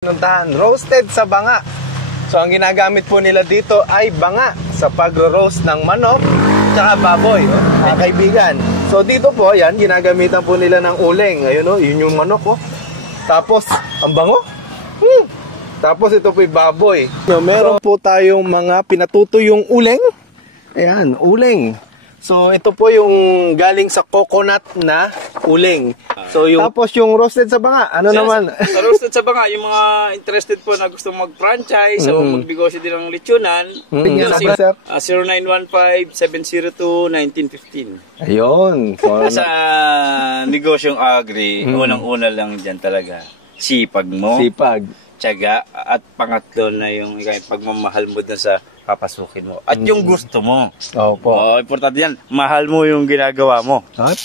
Pinuntahan, roasted sa banga. So ang ginagamit po nila dito ay banga sa pagro-roast ng manok tsaka baboy, mga kaibigan. So dito po, yan, ginagamitan po nila ng uling. Ayun, yun yung manok, Tapos, ang bango. Tapos ito po yung baboy. So, meron po tayong mga pinatutuyong uling. Ayan, uling. So ito po yung galing sa coconut na uling. So tapos yung roasted sa banga, naman? Sa roasted sa banga, yung mga interested po na gusto mag-franchise o magbigosyo din ng lechonan, 0915-702-1915. Ayun. Sa negosyong agri, unang-una lang dyan talaga, sipag mo. Sipag. Tiyaga, at pangatlo na yung pagmamahal mo na sa papasukin mo. At yung gusto mo. Opo. Importante yan. Mahal mo yung ginagawa mo. At?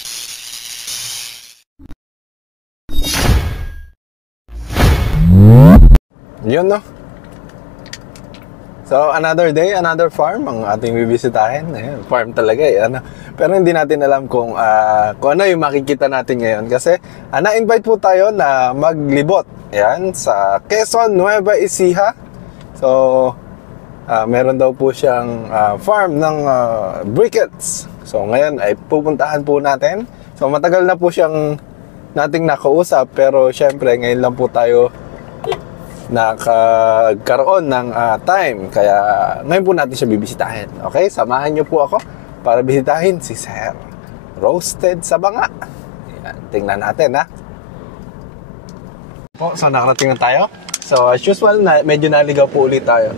Yun, no? So, another day, another farm ang ating bibisitahin. Ayun, farm talaga eh. Pero hindi natin alam kung ano yung makikita natin ngayon. Kasi, na-invite po tayo na maglibot. Yan, sa Quezon, Nueva Ecija. So, meron daw po siyang farm ng briquettes. So, ngayon ay pupuntahan po natin. So, matagal na po siyang nating nakausap. Pero, syempre, ngayon lang po tayo nakakaroon ng time. Kaya ngayon po natin siya bibisitahin. Okay? Samahan niyo po ako para bisitahin si Sir. Roasted sa banga. Yan, tingnan natin So nakarating na tayo. So as usual, medyo naligaw po ulit tayo.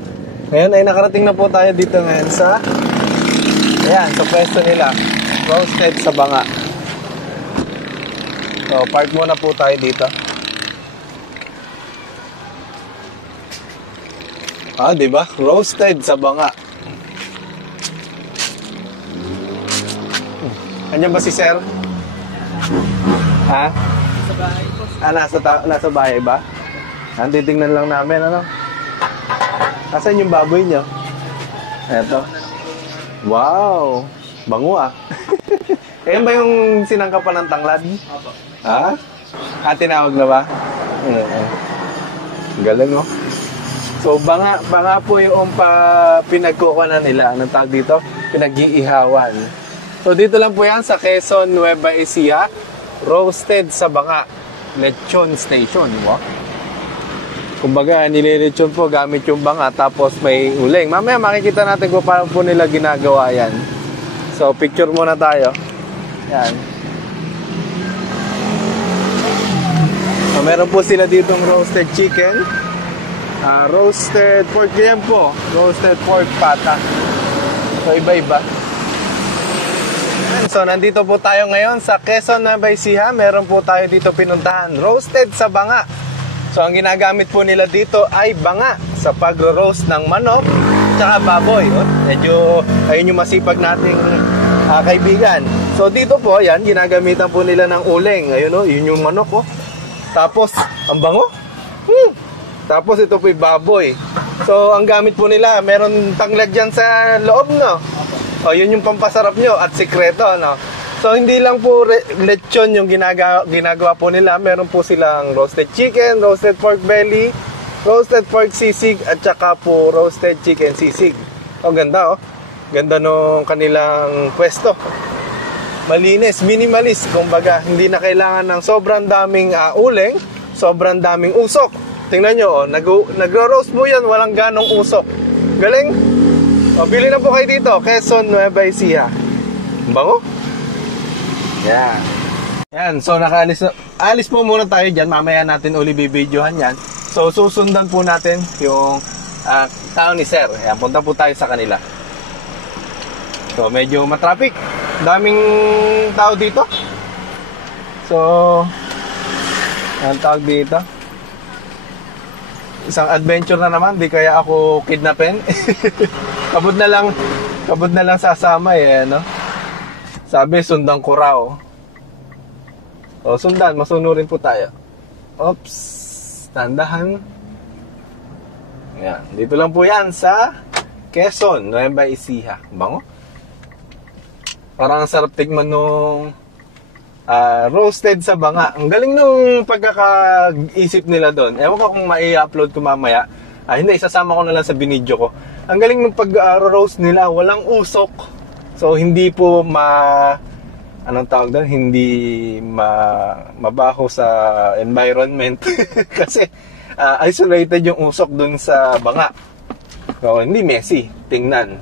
Ngayon ay nakarating na po tayo dito ngayon sa sa pwesto nila. Roasted sa banga. So park muna po tayo dito. Diba? Roasted sa banga. Andiyan ba si Sir? Ha? Sa bahay po. Nasa bahay ba? Titingnan lang namin, Asan yung baboy nyo? Eto. Wow! Bango Ayan ba yung sinangkapan ng tanglad? Opo. Tinawag na ba? Galing, So, banga po yung pinagkukunan nila. Anong tawag dito? Pinag-iihawan. So, dito lang po yan sa Quezon, Nueva Ecija. Roasted sa banga. Lechon station. Wow. Kumbaga, nililechon po gamit yung banga tapos may uling. Mamaya makikita natin kung paano po nila ginagawa yan. So, picture muna tayo. Yan. So, meron po sila ditong roasted chicken. Roasted pork yan po. Roasted pork pata. So, iba-iba. So, nandito po tayo ngayon sa Quezon, Nueva Ecija. Meron po tayo dito pinuntahan. Roasted sa banga. So, ang ginagamit po nila dito ay banga sa pagro-roast ng manok tsaka baboy. Medyo, ayun yung masipag nating kaibigan. So, dito po, yan, ginagamitan po nila ng uling. Ayun, yun yung manok, Tapos, ang bango. Tapos ito po yung baboy. So, ang gamit po nila, meron tanglad dyan sa loob, yun yung pampasarap nyo at sikreto, So, hindi lang po lechon yung ginagawa po nila. Meron po silang roasted chicken, roasted pork belly, roasted pork sisig, at saka po roasted chicken sisig. Ganda, Ganda nung kanilang pwesto. Malinis, minimalist. Kumbaga, hindi na kailangan ng sobrang daming uling, sobrang daming usok. Tingnan nyo, nagro-roast po yan, walang ganong usok. Galing? Bili na po kayo dito, Quezon, Nueva Ecija. Bango? Yan, so alis po muna tayo dyan. Mamaya natin uli bibidyohan yan. So, susundan po natin yung tao ni Sir. Yan, punta po tayo sa kanila. So, medyo matraffic. Daming tao dito. So, ang tawag dito. Isang adventure na naman, di kaya ako kidnapin. Kabod na lang sasama Sabi, sundan ko raw. O, sundan, masunurin po tayo. Oops, tandahan. Yan, dito lang po yan sa Quezon, Nueva Ecija. Bango. Parang ang sarap tigman nung roasted sa banga. Ang galing nung pagkakaisip nila doon. Ewan ko kung mai-upload ko mamaya. Hindi, isasama ko na lang sa binidyo ko. Ang galing nung pag-roast nila, walang usok. So, hindi po anong tawag doon? Hindi mabaho sa environment. Kasi, isolated yung usok doon sa banga. So, hindi messy. Tingnan.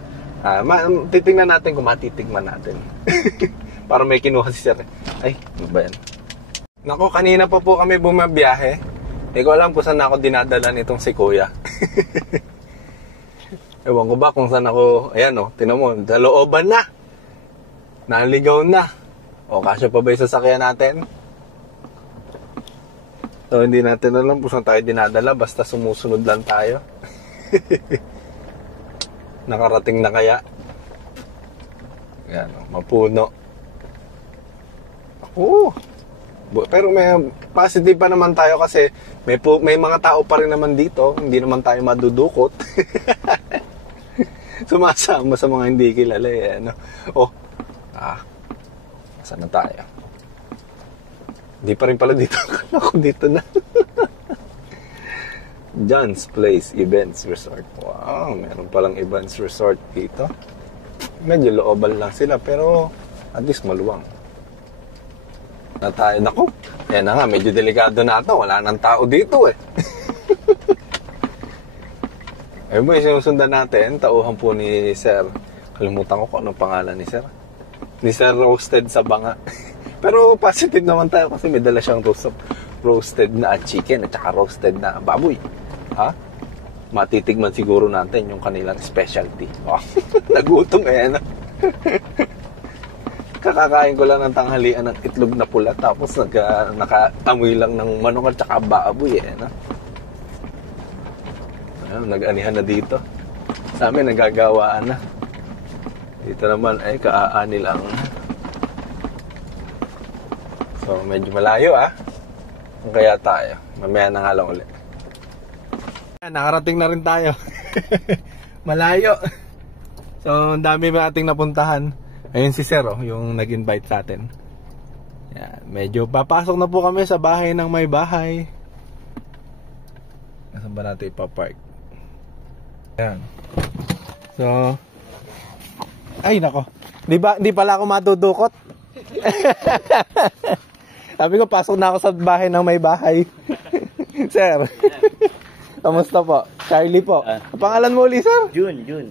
Titingnan natin kung matitigman natin. Para may kinuha si sir. Ay, ano ba yan? Naku, kanina pa po kami bumabiyahe. Hindi ko alam kung saan ako dinadala nitong si kuya. Ewan ko ba kung saan ako, ayan o, tinan mo, sa looban na. Naligaw na. O, kasya pa ba yung sasakyan natin? So, hindi natin alam kung saan tayo dinadala. Basta sumusunod lang tayo. Nakarating na kaya? Ayan o, mapuno. Pero may positive pa naman tayo kasi may mga tao pa rin naman dito. Hindi naman tayo madudukot. Sumasama sa mga hindi kilala eh. Ano? Saan na tayo? Hindi pa rin pala dito. Akala ko dito na. John's Place Events Resort. Wow, meron palang events resort dito. Medyo looban lang sila pero at least maluwang. Na tayo, naku, yan na nga, medyo delikado na ito, wala nang tao dito eh. Ayun ba, sinusundan natin, tauhan po ni Sir, kalimutan ko kung anong pangalan ni Sir. Ni Sir Roasted sa banga. Pero positive naman tayo kasi may dala siyang roasted na chicken at saka roasted na baboy. Ha? Matitigman siguro natin yung kanilang specialty. Nagutom eh, ano? Kakakain ko lang ng tanghalian ng itlog na pula tapos nakatamoy lang ng manok at saka baboy eh. No? Ayun, nag-anihan na dito. Sa amin, nagagawaan na. Dito naman ay kaaani lang. So, medyo malayo Kung kaya tayo. Mamaya na nga lang ulit. Nakarating na rin tayo. Malayo. So, ang dami ba ating napuntahan. Ayun si Sir, yung nag-invite sa atin. Yan, medyo papasok na po kami sa bahay ng may bahay. Nasaan ba natin ipapark? Yan. So, ay nako. Di pala ako matudukot. Sabi ko, pasok na ako sa bahay ng may bahay. Sir, kamusta po? Charlie po. Pangalan mo ulit, Sir?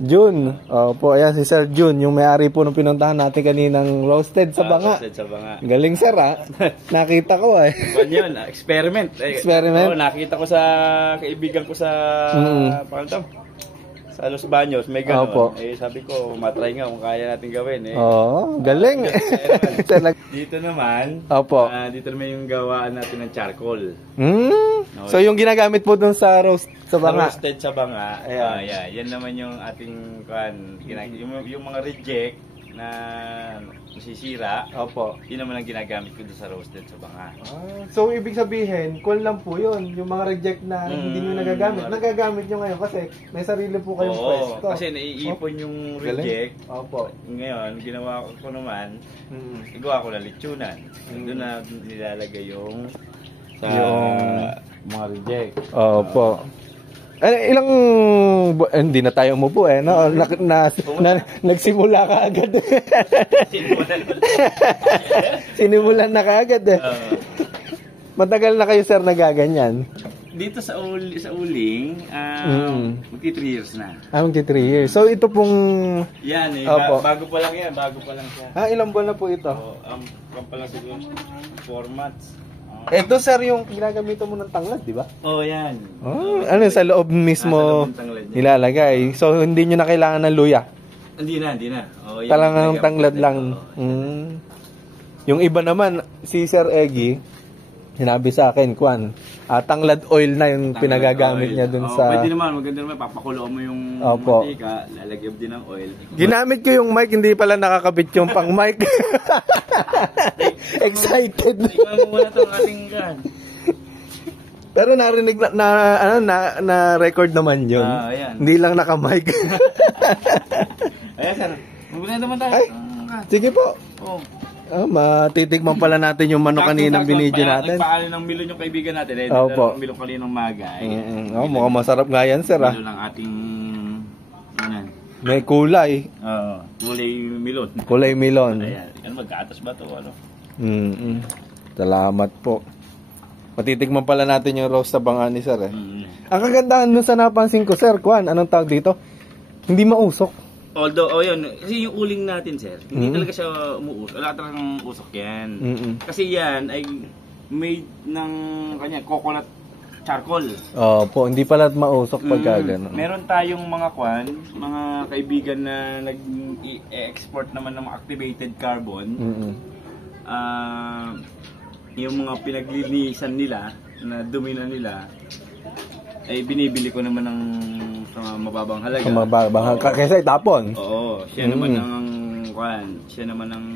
June. Opo, ayan si Sir June, yung may-ari po nung pinuntahan natin kaninang roasted sa banga. Roasted sa banga. Galing, Sir, Nakita ko, Yun, experiment. Experiment? Nakita ko sa kaibigan ko sa, sa Los Baños, may gano'n. Opo. Sabi ko, matry nga kung kaya natin gawin. Galing. Dito naman, Opo. dito naman yung gawaan natin ng charcoal. So, yung ginagamit po dun sa roast sa banga. Roasted sa banga. Yan naman yung ating yung mga reject na masisira. Opo. Yun naman ang ginagamit ko doon sa roasted sa banga. So, ibig sabihin, cool lang po yun. Yung mga reject na hindi nyo nagagamit. Nagagamit nyo ngayon kasi may sarili po kayong pwesto. Kasi naiipon yung reject. Opo. Ngayon, ginawa ko naman, igawa ko na lechonan. Doon na nilalagay yung mga reject. Opo. Ilang hindi na tayo umupo no? Nagsimula ka agad. Sinimulan na kaagad Matagal na kayo, Sir, nagaganyan? Dito sa uling, magti 3 years na. Magti 3 years. So ito pong yan bago pa lang siya. Ilang buwan na po ito? Pa lang siguro 4 months. Ito, Sir, yung ginagamitan mo ng tanglad, di ba? Yan. Ano sa loob mismo nilalagay. So hindi nyo na kailangan ng luya. Hindi na. Talagang tanglad lang. Yung iba naman, si Sir Eggy, sinabi sa akin, tanglad oil na yung pinagagamit niya dun sa... Pwede naman, maganda naman, papakulo mo yung mantika, lalagyan din ng oil. Ginamit ko yung mic, hindi pala nakakabit yung pang mic. Excited. Ikaw mo muna itong ating gan. Pero narinig na record naman yun. Hindi lang naka-mic. Ayan, Sir. Maganda naman tayo. Sige po. Matitikman pala natin yung manok kaninang binidyo natin. Nagpaalam ng milon yung kaibigan natin. Opo. Ng milon kaninang maga. Mukhang masarap nga yan, sir. Milon ng ating... May kulay. Kulay milon. Kulay milon. Ayan. Magkaatas ba ito? Ano? Salamat po. Matitikman pala natin yung roast na banga ni sir. Ang kagandahan nun sa napansin ko, sir, Kwan, anong tawag dito? Hindi mausok. Although, yun, kasi yung uling natin, sir, hindi talaga siya umuusok. Wala talagang usok yan. Kasi yan ay made ng coconut charcoal. Opo, hindi pala mausok pagka gano'n. Meron tayong mga mga kaibigan na nag-export naman ng activated carbon. Yung mga pinaglinisan nila, na dumi na nila, ay binibili ko naman ng mababang halaga. Mababang kaysa itapon. Oo, siya naman siya naman ang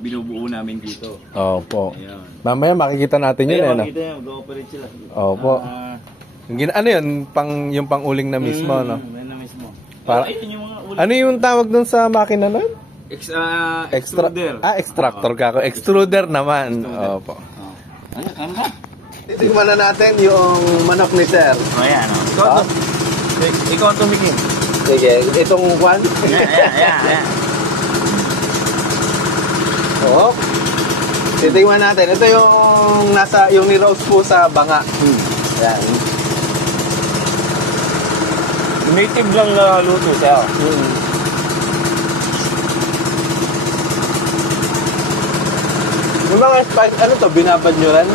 binubuo namin dito. Opo. Ayun. Mamaya makikita natin yun. Makikita yun, mag-ooperate sila. Opo. Ano yun? Yung pang-uling na mismo, no? Yan na mismo. Ayun yung mga uling. Ano yung tawag dun sa makina nun? Extruder. Extractor ka ako. Extruder naman. Opo. Ano ba? Titigman na natin yung manok ni sir. Ayan, ikaw ang tumigil. Sige, itong kwan. Ayan. Oo. Titigman natin. Ito yung ni-roast po sa banga. Ayan. Native lang na luto siya. Yung mga spice, ano to? Binabad nyo rin?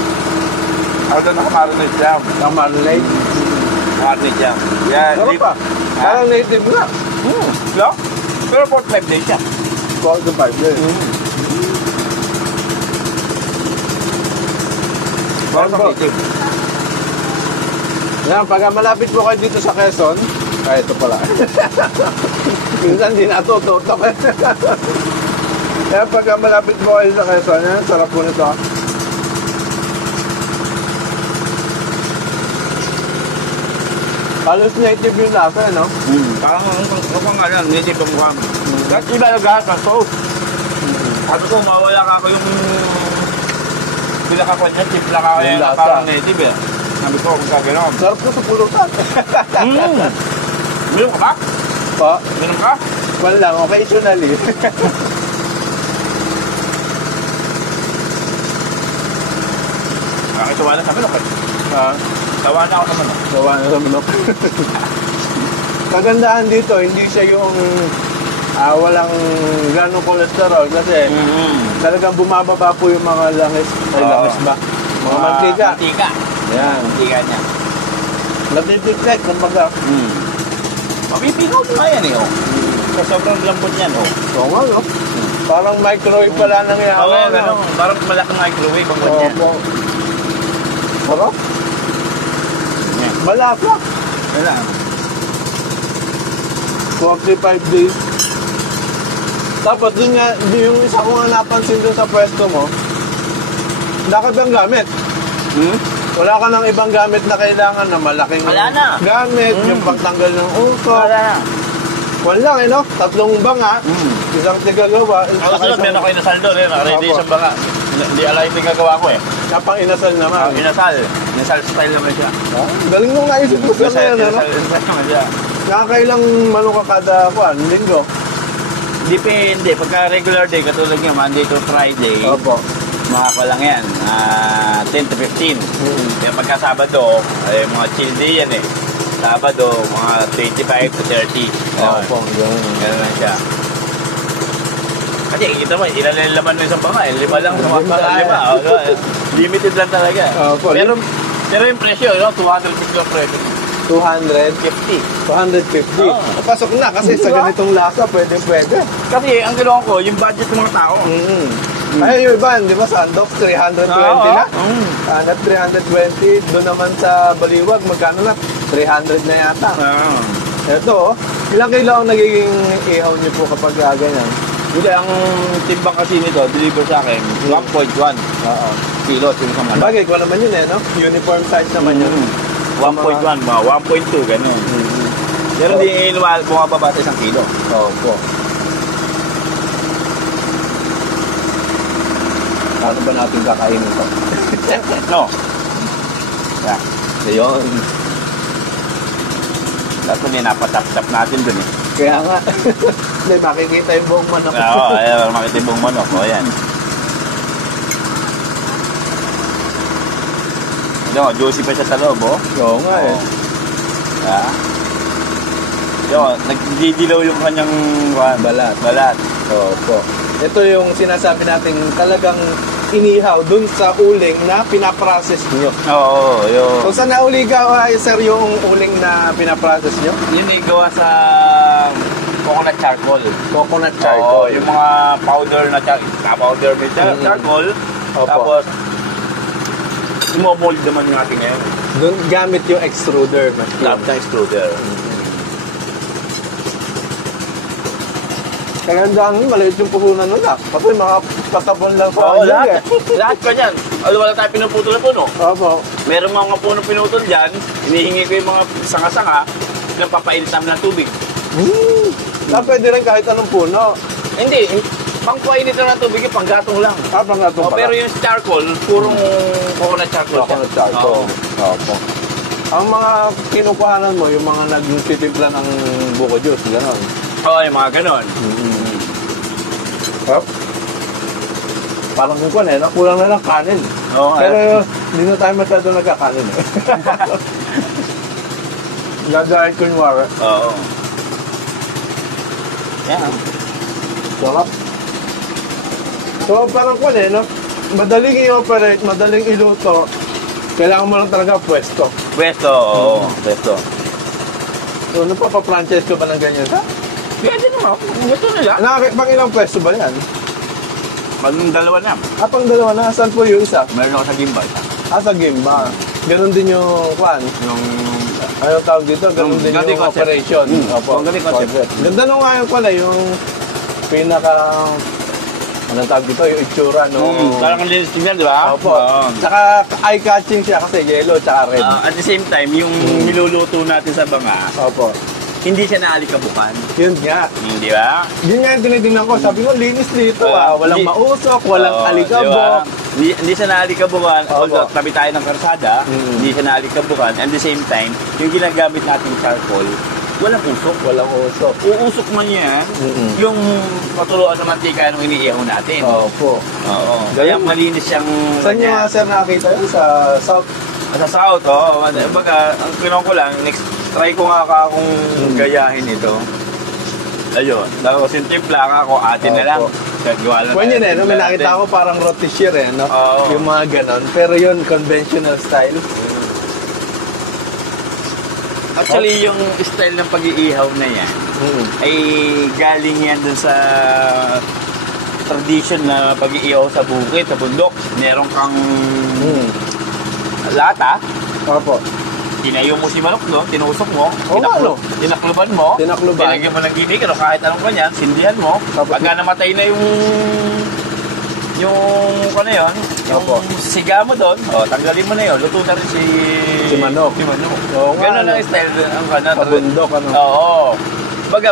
Ako na nakamarinate siya. Nakamarlate? Marinate siya. Yan. Ano pa? Parang native nga. No? Pero 45 days siya. 45 days. Parang native. Yan, pagka malapit po kayo dito sa Quezon, ito pala. Minsan di natututok. Kaya pagka malapit po kayo sa Quezon, yan, sarap po nito. Halos native yung lasa, no? Parang native ang mukha. Kahit iba nag-ahas ng sauce. Sabi ko, mawala ka ako yung pinaka-kwan niya, tip lang ako yung parang native eh. Sabi ko, kung gagano'n. Sarap ko sa pulutan. Minum ka ba? Pa? Minum ka? Wala lang, occasionally. Nakakitawa na sa manok eh. Tawa na ako sa manok. Gawa na sa manok. Kagandahan dito, hindi siya yung walang ganong cholesterol kasi talagang bumababa po yung mga langis. Ay, langis ba? Mga mantika. Mantika. Yan. Mantika niya. Natitiktek, kumbaga. Mapipinaw mo nga yan eh, oh. Sa sobrang lambot niyan, oh. Oo nga, no? Parang microwave pala nangyari. Oo, gano'n. Parang malaking microwave ang kwan niya. Sarap? Malasa. Wala. 45 days. Tapos din nga, yung isa ko nga napansin dun sa pwesto mo, wala ka bang gamit? Wala ka ng ibang gamit na kailangan na malaking gamit, yung pagtanggal ng usok. Wala na. Wala eh, no? 3 banga, isang tigagawa. Ako sunod, meron ako inasal doon eh. Nakaready sa banga. Hindi alay yung gagawa ko eh. Kapang inasal naman. Inasal. Inasal style naman siya. Galing mo nga isip mo sa ngayon, ano? Inasal naman siya. Nakakailang manok ka kada linggo? Depende. Pagka regular day, katulad nga Monday to Friday, Opo. makaka lang yan. 10 to 15. Kaya pagka Sabado, ay mga chill day yan eh. Sabado, mga 25 to 30. Opo. Ganun lang siya. Kasi kita mo, ilan lang laman ng isang banga eh. 5 lang. 5. Limited lang talaga. Opo. Pero yung presyo, 250 ang presyo. 250. 250. Pasok na kasi sa ganitong lasa, pwede. Kasi ang ginawa ko, yung budget ng mga tao. Ay, yung iba, di ba, Sandox, 320 na? Hanap 320. Doon naman sa Baliwag, magkano na? 300 na yata. Ito, ilang kilo ang nagiging ihaw niyo po kapag ganyan? Hindi, ang timbang kasi nito, deliver sa akin, 1.1 kilos yung sa manok. Bagay ko naman yun no? Uniform size naman yun. 1.1 ba? 1.2, gano'n. Pero hindi bumababa sa 1 kilo. Opo. Paano ba natin kakainin ito? No. Yan. Ayun. Tapos may napatap-tap natin dun eh. Kaya nga. Hindi, makikita yung buong manok. Oo, ayan, makita yung buong manok. O, yan. No, juicy pa siya sa loob, oh. Oo nga eh. Ha? Yo, nagdidilaw yung kanyang Balat. balat. Opo. Ito yung sinasabi natin talagang inihaw dun sa uling na pinaprocess nyo. Oo, yun. So saan nauli ka, sir, yung uling na pinaprocess nyo? Yun ay gawa sa coconut charcoal. Coconut Oo, charcoal. yung mga powder na powder with charcoal. Opo. Tapos, imomold naman yung ating ngayon. Dun gamit yung extruder. Gamit ng extruder. Kaya daan, maliit yung puhunan nun ah. Kasi mga patabon lang sa Oo, kanya, lahat. Lahat pa dyan. Wala tayo pinuputol na puno. Opo. Meron mga puno pinutol dyan, hinihingi ko yung mga sanga-sanga na papainit namin ng tubig. Pwede rin kahit anong puno. Hindi, pangpainit na ng tubig, panggatong lang. Pangatong pala. Pero yung charcoal, purong coconut charcoal. Coconut charcoal. Oo. Opo. Ang mga kinukuhanan mo, yung mga nagtitimpla ng buko juice, gano'n. Oo, yung mga ganon. Hop. Parang kung eh, no? Kulang na lang kanin. Oo, Pero hindi na tayo masyado nagkakanin. Gagawin kunwari. Oo. Yan. Sarap. So parang kung eh, no? Madaling i-operate, madaling iluto. Kailangan mo lang talaga pwesto. Pwesto, oo. Pwesto. So ano pa, pa-franchise ko ba ng ganyan? Ha? Pwede naman. Ito nila. Pang ilang pwesto ba yan? Maging dalawa na. Pang dalawa na. Saan po yung isa? Meron ako sa gimbal. Sa Gimba. Ganon din yung kwan. Yung... Ano tawag dito? Ganon din Ganun yung concept. operation. Opo. Ganun yung concept. Ganda nung nga yung pala, yung pinaka... Anong tawag dito? Yung itsura no. Parang linis tingnan, di ba? Opo. Tsaka eye-catching siya kasi yellow tsaka red. At the same time, yung niluluto natin sa banga, Opo. hindi siya naalikabukan. Yun nga. Di ba? Yun nga yung tinitingnan ko. Sabi ko, linis dito Walang Hindi- mausok, walang Oo, alikabok. di ba? Hindi siya naalikabukan. Opo. Although tabi tayo ng karsada, hindi siya naalikabukan. And the same time, yung ginagamit nating charcoal, walang usok. Walang usok. Uusok man yan, yung matuluan sa mantika nung iniihaw natin. Opo. Oo. Kaya malinis siyang... Saan nyo nga sir nakakita yun? Sa South? Sa South, oo. Baga, ang kinuha ko lang, next try ko nga kung gayahin ito. Ayun. Tapos yung timpla ka ako, atin na lang. Opo. Gawa lang Kwan tayo yun eh, no? May timpla nakita natin. ko parang rotishir eh, no? Oo. Yung mga ganon. Pero yun, conventional style. Actually, yung style ng pag-iihaw na yan, ay galing yan dun sa tradition na pag-iihaw sa bukid, sa bundok. Meron kang lata, Opo. tinayo mo si manok doon, tinusok mo, Oo, ano? tinakluban mo, Tinakluban. nilagyan mo ng ginig, ano, kahit anong kanya, sindihan mo. Tapos- Pagka namatay na yung ano yun, yung Opo. siga mo doon, tanggalin mo na yun, luto na rin Si manok. Si manok. Oo nga, Ganun ano? ang style ang kanan. Sa bundok, ano? Oo. Baga,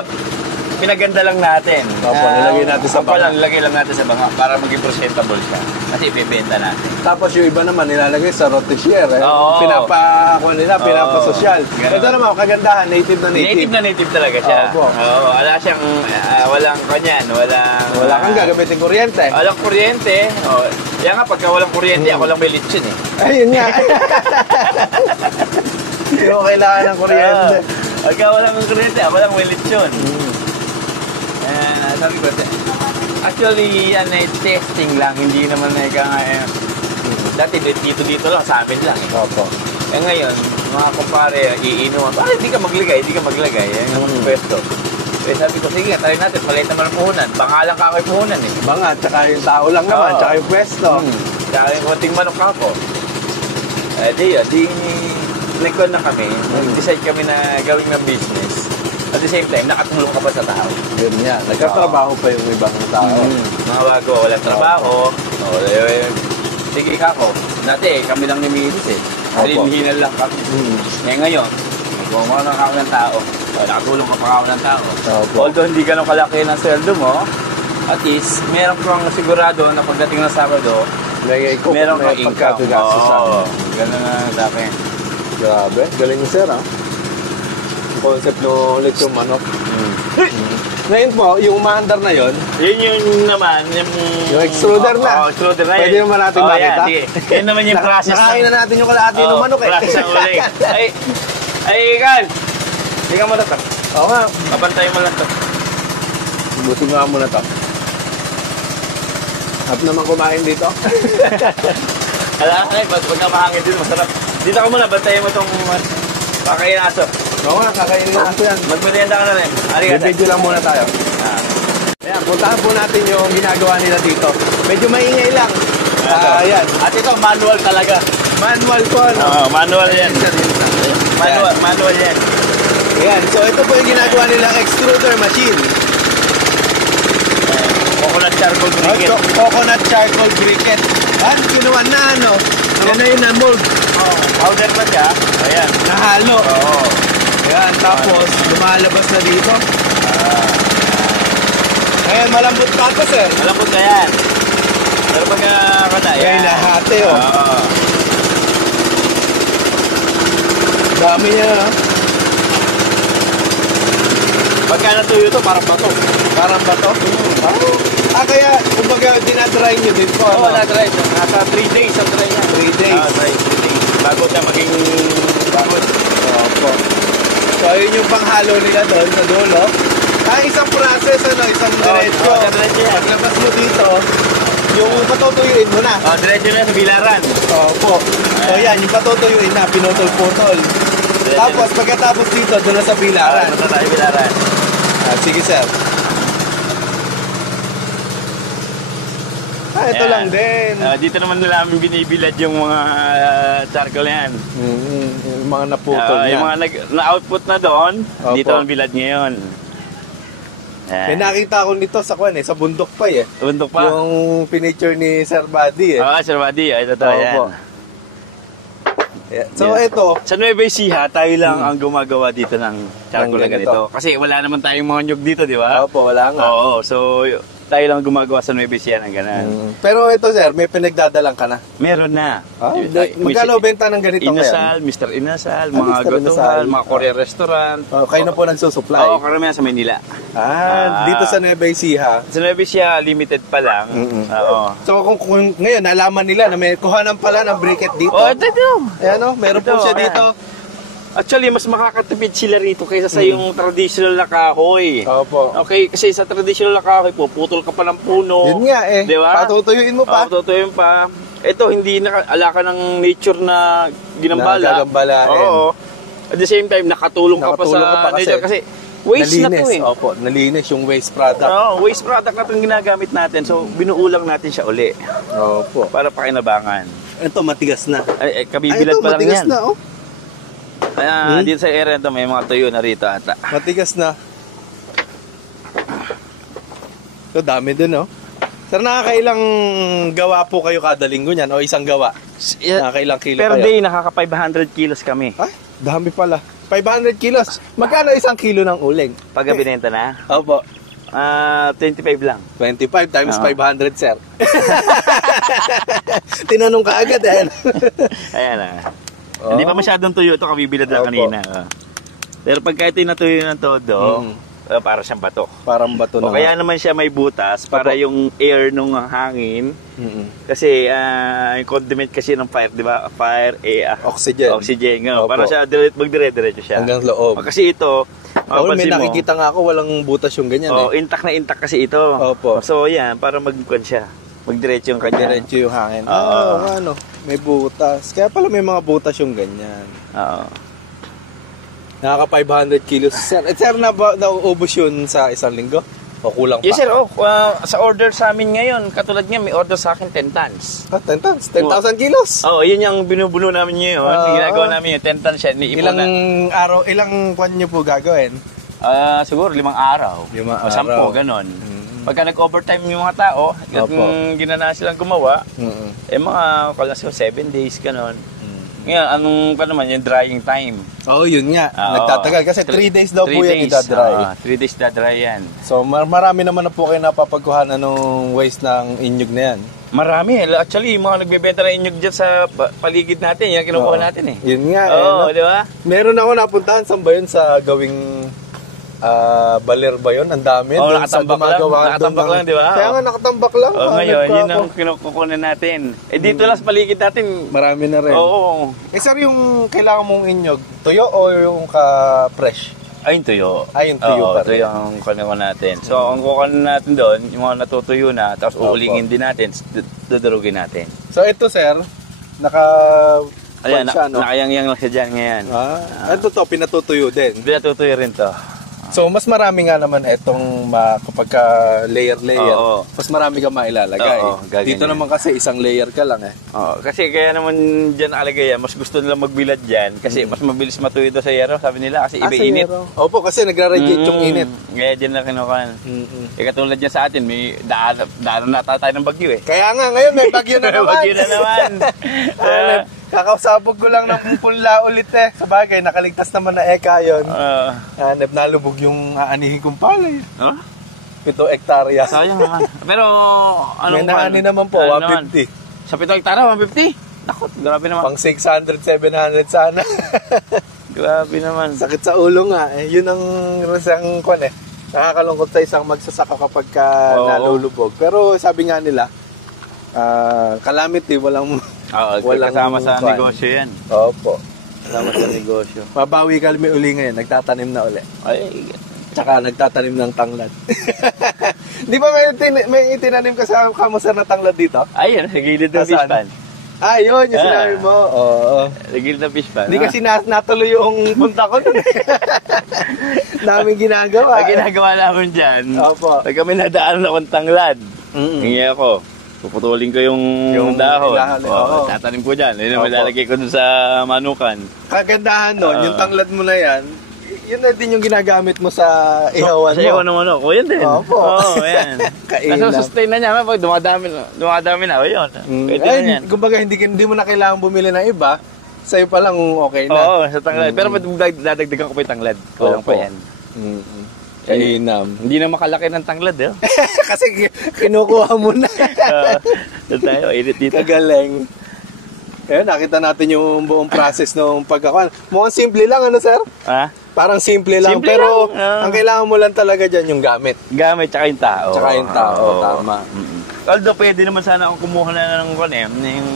pinaganda lang natin. Opo, nilagay natin sa banga. Nilagay lang natin sa banga para maging presentable siya. Kasi ibibenta natin. Tapos yung iba naman nilalagay sa rotishir eh. Oo. Pinapa nila, Oo. pinapasosyal. Ganun. Ito naman, kagandahan, native na native. Native na native talaga siya. Opo. Oo. Wala siyang, walang kanyan, Wala kang gagamitin kuryente. Walang kuryente. Yan nga, pagka walang kuryente, ako lang may lechon eh. Ayun nga. Hindi ko kailangan ng kuryente. Pagka walang kuryente, ako lang may lechon. Sabi ko, actually, testing lang, hindi naman dati dito lang, sa amin lang eh. Opo. Ngayon, mga kumpare, iinuman, hindi ka maglagay, yan yung pwesto. Sabi ko, sige, try natin, maliit naman ang puhunan. Pangalang ka ako'y puhunan eh. Banga, tsaka yung tao lang naman, Oo. tsaka yung pwesto. Tsaka yung konting manok ako. Nag-con na kami, nag-decide kami na gawin ng business. At the same time, nakatulong ka pa sa tao. Yun nga, nagkatrabaho pa yung ibang tao. Mga bago, walang trabaho. Sige ka ako. Dati, kami lang ni Misis eh. Opo. Hinal lang kami. Ngayon, gumawa na ako ng tao. Nakatulong ka pa ako ng tao. Opo. Although hindi ganun kalaki ng sweldo mo, At least, meron kang sigurado na pagdating ng Sabado, meron kang income. Oo, ganun na dapat. Grabe, galing yung sir ha. Yung concept no ulit yung manok. Ngayon po, yung umaandar na yon, Yun yung naman, yung extruder na. Oo, extruder na Pwede naman natin makita. Yan naman yung process. Nakain na natin yung kalahati ng manok eh. Process ng uling. Ikan! Hindi ka muna to. Oo nga. Mabantayin mo lang to. Busin nga muna to. Hap naman kumain dito. Alam ka pag mahangin din, masarap. Dito ka muna, bantayin mo itong pakain aso. Oo nga, kakainin na ako yan. Magmerienda ka na rin. Video lang muna tayo. Ayan, puntahan po natin yung ginagawa nila dito. Medyo maingay lang. Ayan. At ito, manual talaga. Manual po, no? Oo, manual yan. Manual yan. Ayan, so ito po yung ginagawa nilang extruder machine. Coconut charcoal briquette. Coconut charcoal briquette. Ano, kinuha na ano? Yan na yun na mold. Powder na siya. Ayan. Nahalo. Oo. Ayan, tapos lumalabas na dito. Ayan, malambot pa ito, sir. Malambot na yan. Pero pag kada, Ayan, yan. nahati, oh. Oo. Dami niya, no? Pagka natuyo ito, parang bato. Parang ba to? Kaya, kumbaga, dinadry nyo din po, Oo, ano? na-dry. Nasa 3 days ang dry niya. 3 days. Dry, 3 days. Bago siya maging bagod. Opo. So, yun yung panghalo nila doon sa dulo. Isang process, ano, isang diretso. Oo, diretso yan. Paglabas mo dito, yung patutuyuin mo na. Diretso na sa bilaran. Opo. So, yan, yung patutuyuin na, pinutol-putol. Tapos, pagkatapos dito, doon na sa bilaran. Ito na sa bilaran. Sige, sir. Ito Ayan. lang din. Dito naman nila namin binibilad yung mga charcoal yan. Yung mga naputol niya. Yung mga na-output na doon, Opo. dito ang bilad ngayon. May nakita ko nito sa sa bundok pa eh. Bundok pa. Yung pinicture ni Sir Buddy eh. Sir Buddy, ito to, yan. Opo. Yeah. So, ito. Sa Nueva Ecija, tayo lang ang gumagawa dito ng charcoal na Ng ganito. Kasi wala naman tayong mga nyug dito, di ba? Opo, wala nga. Oo, so tayo lang gumagawa sa Nueva Ecija ng ganun. Pero ito, sir, may pinagdadalang ka na. Meron na. Magkano benta ng ganito Inasal, ngayon? Mr. Inasal, Ah, mga Mr. gotuhan, Inasal. mga Korean restaurant. Kayo na po nagsusupply. Oo, karamihan sa Manila. Dito sa Nueva Ecija. Sa Nueva Ecija, limited pa lang. Oo. So, kung ngayon, nalaman nila na may kuhanan pala ng briquette dito. Ito. Ayan o, meron po Ito, siya ayan. dito. Actually, mas makakatipid sila rito kaysa sa yung traditional na kahoy. Opo. Okay, kasi sa traditional na kahoy po, putol ka pa ng puno. Yun nga eh. Di ba? Patutuyuin mo pa. Patutuyuin pa. Ito, hindi ala ka ng nature na ginambala. Nagagambalain. Oo. At the same time, nakatulong ka pa Nakatulong sa ka pa kasi nature. Kasi waste na to eh. Opo, nalinis yung waste product. Oo, waste product na itong ginagamit natin. So, binuulang natin siya uli. Opo. Para pakinabangan. Ito, matigas na. Kabibilad ito, pa lang matigas yan. na oh. Dito sa area ito, may mga tuyo na rito ata. Matigas na. So, dami din, oh. Sir, nakakailang gawa po kayo kada linggo niyan? O isang gawa? Nakakailang kilo Per kayo? day, nakaka 500 kilos kami. Ay, dami pala. 500 kilos. Magkano isang kilo ng uling? Pag binenta na, Opo. 25 lang. 25 times Oo. 500, sir. Tinanong ka agad, eh. Ayan na. Oh. Hindi pa masyadong tuyo ito, kabibilad lang Opo. kanina. Pero pagka ito natuyo ng todo, para siyang bato. Parang bato O na. kaya naman siya may butas para Opo. yung air nung hangin. Kasi yung condiment kasi ng fire, di ba? Fire, Oxygen. Oxygen. Opo. Para siya magdire-diretso siya. Hanggang loob. Kasi ito, May mapapansin mo, nakikita nga ako, walang butas yung ganyan eh. intact na intact kasi ito. Opo. So yan, para magkuhan siya. Magdiretso yung kanya. Diretso yung hangin. Oo. Ano, may butas. Kaya pala may mga butas yung ganyan. Oo. Nakaka 500 kilos. Sir, sir nauubos yun sa isang linggo? O kulang pa? Yes sir, sa order sa amin ngayon, katulad niya, may order sa akin 10 tons. 10 tons? 10,000 kilos? Yun yung binubuno namin ngayon. Ginagawa namin yung 10 tons siya. Ilang araw, ilang kwan nyo po gagawin? Siguro 5 araw. 5 O araw. 10, ganon. Pagka nag-overtime yung mga tao, at Opo. ginana silang gumawa, Mm-mm. mga kalas 7 days, ganon. Ngayon, anong pa naman yung drying time? Oo, yun nga. Oo. Nagtatagal kasi 3 days daw po yan 3 days. idadry. 3 days dadry yan. So marami naman na po kayo napapagkuhan ng waste ng inyog na yan. Marami. Actually, yung mga nagbebenta ng inyog dyan sa paligid natin, yan kinukuha Oo. natin eh. Yun nga. Oo, no? di ba? Meron ako napuntahan, saan ba yun? Sa gawing baler ba yun? Ang dami. Oo, Doon sa nakatambak lang. gumagawa Nakatambak doon lang, di ba? Kaya nga nakatambak lang. Oh, ngayon, Hanap yun ko ang ako. kinukukunan natin. Eh, dito lang sa paligid natin. Marami na rin. Oo. Eh sir, yung kailangan mong inyog, tuyo o yung ka-fresh? Ay, yung tuyo. Ay, yung tuyo Oo, pa rin. tuyo ang kunin natin. So, ang kukunin natin doon, yung mga natutuyo na, tapos Opo. uulingin din natin, dudurugin natin. So ito sir, naka... Ayan, siya, no? nakayangyang lang siya dyan ngayon. Ito to, pinatutuyo din. Hindi natutuyo rin to. So, mas marami nga naman itong kapag ka layer-layer, Oo. mas marami kang mailalagay. Oo, gaganyan. Dito naman kasi isang layer ka lang eh. Oo, kasi kaya naman dyan nakalagay yan, mas gusto nila magbilad dyan kasi mas mabilis matuyo doon sa yero, sabi nila, kasi iba sa init. yero. Opo, kasi nagra-radiate yung init. Kaya dyan na kinukuhan. Eh katulad dyan sa atin, may daanan na tayo ng bagyo eh. Kaya nga, ngayon may bagyo na naman. Bagyo na naman. Kakausapog ko lang ng punla ulit eh. Sabagay, nakaligtas naman na eka yun. Nalubog yung aanihin kong palay. 7 hektarya. Sayang naman. Pero May naani naman po, 150. Sa 7 hektara, 150? Nakot, grabe naman. Pang 600, 700 sana. Grabe naman. Sakit sa ulo nga. Eh. Yun ang isang kwan eh. Nakakalungkot sa isang magsasaka kapag Oo. nalulubog. Pero sabi nga nila, calamity, walang Kasama sa kwan. negosyo yan. Opo. Kasama sa negosyo. Mabawi kami uli ngayon, nagtatanim na uli. Ay, Tsaka nagtatanim ng tanglad. Di ba may itinanim ka sa kamusar na tanglad dito? ayun, sa gilid ng Saan? fish pan. Yun, yung sinabi mo. Oo. Sa gilid ng fish pan. Hindi kasi natuloy yung punta ko. Namin ginagawa. Ang ginagawa namin dyan, Opo. pag kami nadaan akong tanglad, Mm-mm. hingi ako, puputulin ko yung dahon. dahon, oo. Tatanim ko dyan. Yun ang Opo. malalagay ko dun sa manukan. Kagandahan nun, yung tanglad mo na yan, yun na din yung ginagamit mo sa ihawan Sa mo. iwan ng manok. O, yun din. Opo. Oo, yan. Kainan. Kasi sustain na niya. Pag dumadami na, o yun. Pwede na yan. Kumbaga, hindi mo na kailangan bumili ng iba. Sa'yo pa lang okay na. Oo, sa tanglad. Pero pag dadagdagan ko pa yung tanglad. Kulang pa Opo. yan. Kainam. Hindi na makalaki ng tanglad, eh. Kasi kinukuha mo na. Doon tayo, init dito. Kagaling. Ayun, nakita natin yung buong process ng pagkakuan. Mukhang simple lang, ano sir? Ha? Parang simple lang. Simple pero lang. ang kailangan mo lang talaga dyan yung gamit. Gamit, tsaka yung tao. Tsaka yung tao, Oo. tama. Although pwede naman sana akong kumuha na ng yung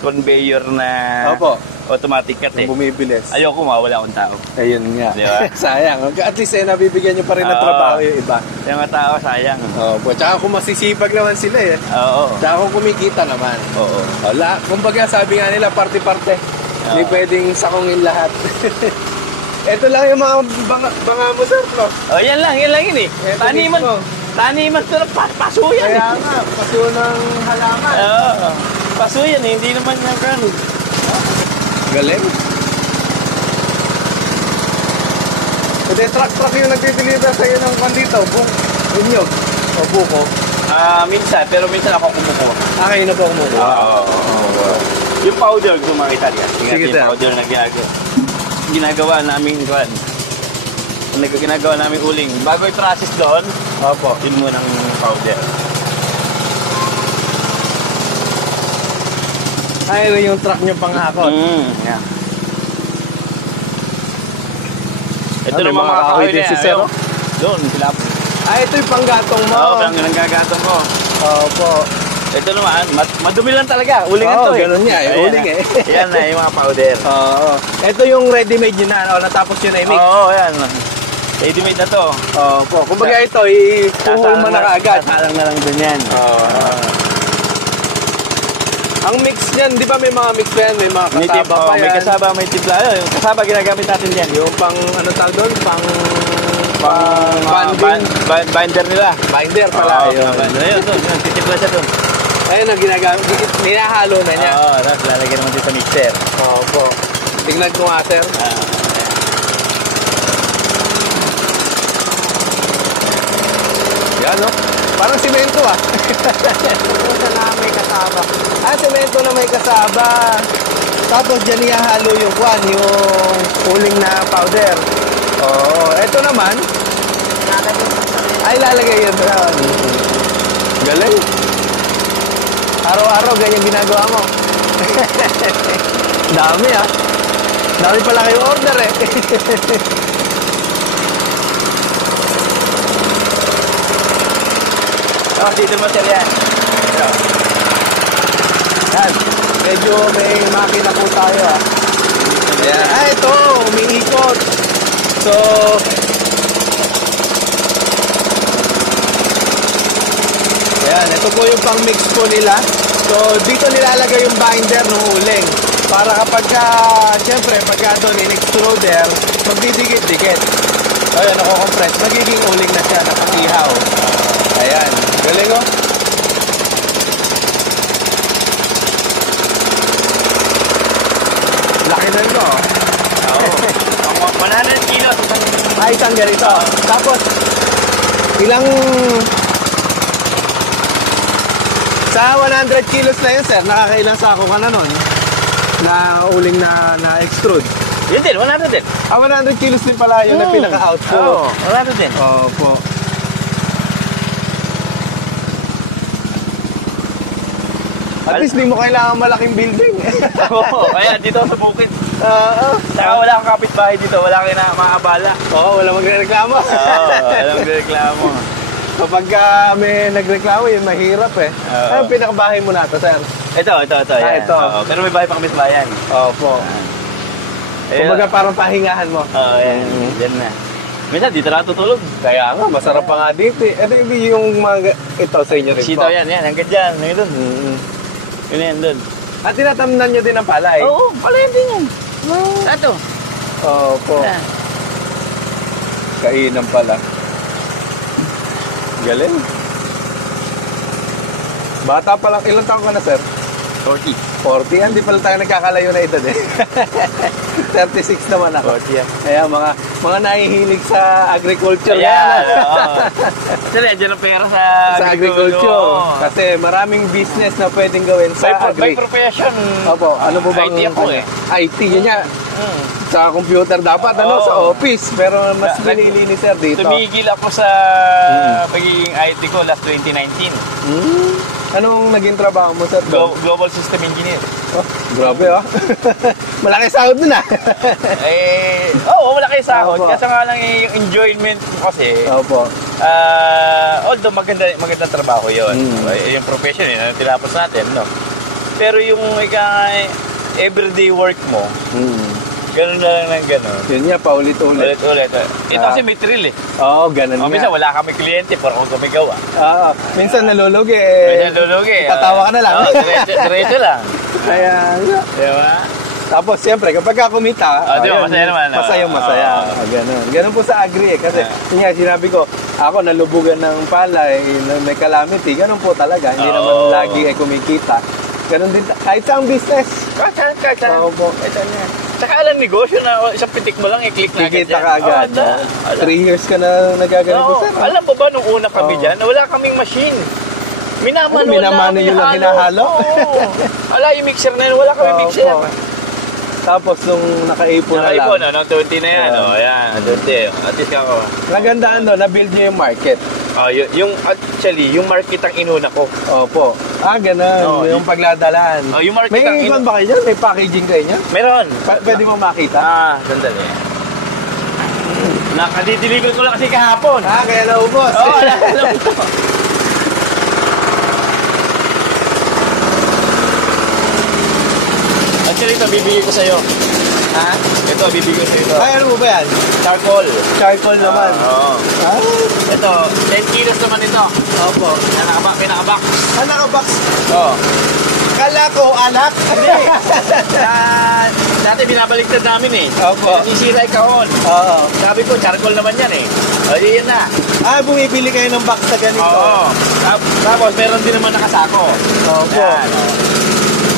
conveyor na Opo. automatic cut eh. Bumibilis. Ayoko mawala akong tao. Ayun nga. Di ba? Sayang. At least nabibigyan nyo pa rin ng Oo. trabaho yung iba. Yung mga tao, sayang. Opo. Tsaka kung masisipag naman sila eh. Oo. Tsaka kung kumikita naman. Oo. Wala. Kumbaga sabi nga nila, parte-parte. Hindi pwedeng sakungin lahat. Ito lang yung mga banga mo sir, no? Oh, yan lang yun eh. Eto Taniman, mismo. taniman to paso yan Kaya eh. nga, paso ng halaman. Oo. Paso yan eh, hindi naman yung kan. Galing. Ito truck yung nagtitilitan sa'yo ng kandito, inyog, o buko. Minsan, pero minsan ako kumukuha. Kayo na po kumukuha. Oo. Yung powder, kung makita niya. Sige, Yung sir. powder na ginagawa namin kwan. Ginagawa namin uling. Bago i-process doon, Opo. yun mo ng powder. Ay, yung truck nyo pangakot. Yeah. Ito May naman mga mga kahoy kahoy din na si yan. Sir, Ayun. oh. Doon, pilap. Ito yung panggatong mo. Oo, parang nanggagatong ko. Opo. Ito naman, madumi lang talaga. Ulingan Oo, to eh. ganun nga eh. Ayan Uling na. eh. Yan na, yung mga powder. Oo. Ito yung ready-made nyo na, natapos yun na i-mix. Oo, yan. Ready-made na to. Opo. Kumbaga ito, ipuhol mo na kaagad. Sasalang na lang dun yan. Ang mix niyan, di ba may mga mix pa yan? May mga May kasaba pa yan. may kasaba, may tipla. Yung kasaba ginagamit natin yan. Yung pang, ano tawag doon? Pang Binder nila. binder pala. Oo, Yun. binder. Ayun, ito. Titipla siya dun. Ayun ang ginagamit. Ninahalo na niya. Oo, tapos lalagyan naman din sa mixer. Opo. Tingnan ko nga, sir. Yan, no? Parang simento, ah. Simento na may kasaba. Simento na may kasaba. Tapos dyan ihahalo yung kwan, yung uling na powder. Oo, eto naman, ay lalagay yun doon. Galing. Araw-araw ganyan ginagawa mo. Dami ah. Dami pala kayo order eh. Oh, dito mo sir yan. Ito. Yan. Medyo may makina po tayo ah. Ayan. Ah, ito. Umiikot. So, ayan. Ito po yung pang-mix po nila. So, dito nilalagay yung binder ng uling. Para kapag siyempre, pagka doon in-extruder, magdidikit-dikit. Ayan, nako-compress. Magiging uling na siya, nakatihaw. Ayan. Galing oh. Laki na ito. Oo. 100 kilos. Ay, isang ganito. Tapos, ilang... Sa 100 kilos na yun, sir, nakakailang sako ka na nun? Na uling na-extrude. Yun din, 100 din. 100 kilos din pala yun na pinaka-output. Oo, 100 din. Opo. At least di mo kailangan malaking building. Oo, kaya dito sa bukid. Oo. Saka wala kang kapitbahay dito, wala kayo na maabala. Oo, wala magreklamo. Oo, walang reklamo. Kapag may nagreklamo, yun mahirap eh. Oo. Ano pinakabahay mo na ito, sir? Ito. Yan. ito. Oo, pero may bahay pa kami sa bayan. Opo. Kumbaga parang pahingahan mo. Oo, yan. Yan na. Minsan, dito na tutulog. Kaya nga, masarap pa nga dito eh. Ito yung mga ito sa inyo rin po. Sitaw yan, hanggang dyan. Hanggang doon. Yun yan doon. At tinatamnan nyo din ang palay? Oo, pala yan din yan. Ito. Opo. Kainan pala. Galing. Bata pa lang. Ilang taon ka na, sir? 40. 40 yan. Di pala tayo nagkakalayo na edad eh. 36 naman ako. 40 yan. Kaya mga nahihilig sa agriculture. Ayan. Sir, dyan ang pera sa agriculture. Oo. Kasi maraming business na pwedeng gawin sa By agri. profession. Opo, ano po bang... IT ako eh. IT, yun nga. Sa computer dapat, Oo. sa office. Pero mas pinili ni sir dito. Tumigil ako sa pagiging IT ko last 2019. Anong naging trabaho mo, sir? Global System Engineer. Oh, grabe ah. Malaki sahod dun ah. Wala kayo sahod. Opo. Kasi nga lang yung enjoyment ko kasi, Opo. although maganda trabaho yun. Yung profession yun, tinapos natin, no? Pero yung everyday work mo, ganun na lang ng ganun. Yun nga, paulit-ulit. Ulit. Ito kasi may thrill eh. Oo, ganun nga. Minsan wala kami kliyente, pero kung kami gawa. Minsan nalulugi eh. Minsan lulugi. Tatawa ka na lang. Diretso lang. Kaya, Diba? tapos siyempre, kapag kumita, diba, masaya naman. Masaya. Ganun. Ganun po sa agri eh. Kasi, yun nga, sinabi ko, ako nalubugan ng palay, may calamity, ganun po talaga. Hindi naman lagi kumikita. Ganun din, kahit sa business. Kahit saan. Opo. Tsaka alam negosyo na isang pitik mo lang, i-click na Kikita ka agad. 3 years ka na nagaganito, sir. Alam mo ba, nung una kami dyan, wala kaming machine. Minamano nyo lang hinahalo? Oo. Ala, yung mixer na yun, wala kami mixer. Tapos nung nakaipon na lang. Nakaipon, no? 20 na yan. Ayan, 20. At least ako. Nagandaan doon, na-build nyo yung market. Actually, yung market ang inuna ko. Opo. Ganun. Yung pagladalan. Yung market May ang ikon ba kayo dyan? May packaging kayo dyan? Meron. Pwede mo makita? Sandali. Nakadideliver ko lang kasi kahapon. Kaya naubos. Alam mo. Actually, ito, bibigay ko sa'yo. Ito, bibigay ko sa'yo. Ay, ano mo ba yan? Charcoal. Charcoal naman. Oo. Ito, 10 kilos naman ito. Opo. Pinakabox. Naka-box. Oo. Kala ko, alak. Hindi. Dati binabaliktad namin eh. Opo. Sisira kahon. Oo. Sabi ko, charcoal naman yan eh. Yun na. Bumibili kayo ng box na ganito. Oo. Tapos, meron din naman nakasako. Opo. Yan.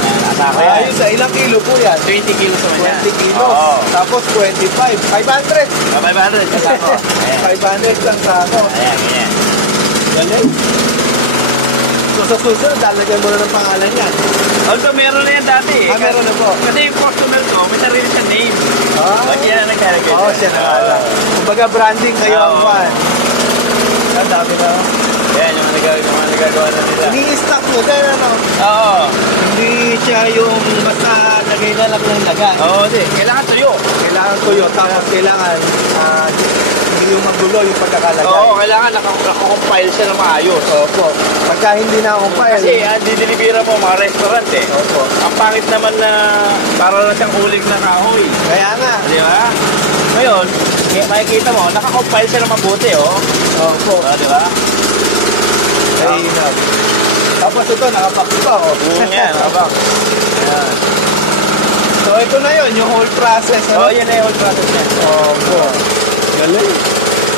Nakasako yan. Ayun, sa ilang kilo po yan? 20 kilos naman yan. 20 kilos. Oo. Tapos 25. 500. 500 kasako. Ayan. 500 lang sa ako. Ayan. Galing. So sa susunod, lalagyan mo na ng pangalan yan. Although meron na yan dati. Meron na po. Kasi yung customer ko, may sarili siya name. Ba't yan na nagkalagay? Oo, siya nakala. Kumbaga branding kayo ang fan. Ang dami na. Yan, yung mga nagagawa na nila. Ini-stock mo, kaya ano? Oo. Hindi siya yung basta lagay na lang ng laga. Oo, di. Kailangan tuyo. Kailangan tuyo, tapos kailangan hindi yung magulo yung pagkakalagay. Oo, kailangan nakakompile siya na maayos. Opo. Pagka hindi na-compile. Kasi didilibira mo mga restaurant eh. Opo. Ang pangit naman na para lang siyang uling na kahoy. Kaya nga. Di ba? Ngayon, makikita mo, nakakompile siya na mabuti, oh. Opo. Di ba? Kaya tapos ito, nakabox pa, oh. Yan, nakabak. Yan. So ito na yun, yung whole process. Oo, yan na yung whole process niya. Opo. Galing.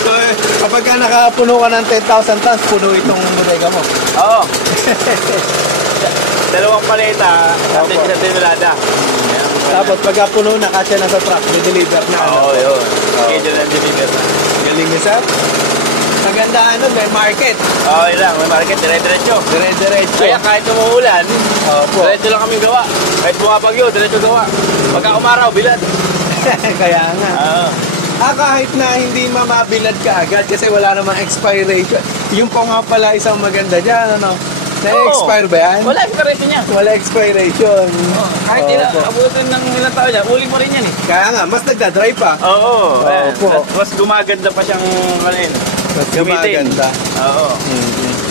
So kapag ka nakapuno ka ng 10,000 tons, puno itong bodega mo. Oo. Dalawang paleta, natin sa tinulada. Tapos pagka puno na, kasya na sa truck, deliver na. Oo, yun. Schedule and deliver na. Galing niya, sir. Maganda may market. Oo, yun lang. May market, dire-diretso. Dire-diretso. Kaya kahit umuulan, Opo. diretso lang kami gawa. Kahit bumabagyo, diretso gawa. Pagka umaraw, bilad. Kaya nga. Oo. Kahit na hindi mamabilad ka agad kasi wala namang expiration. Yung po nga pala isang maganda dyan, ano? Na-expire ba yan? Wala expiration niya. Wala expiration. Kahit abutin ng ilang taon niya, uli mo rin yan eh. Kaya nga, mas nagdadry pa. Oo. Opo. Mas gumaganda pa siyang kanin. Mas Gamitin. gumaganda. Oo.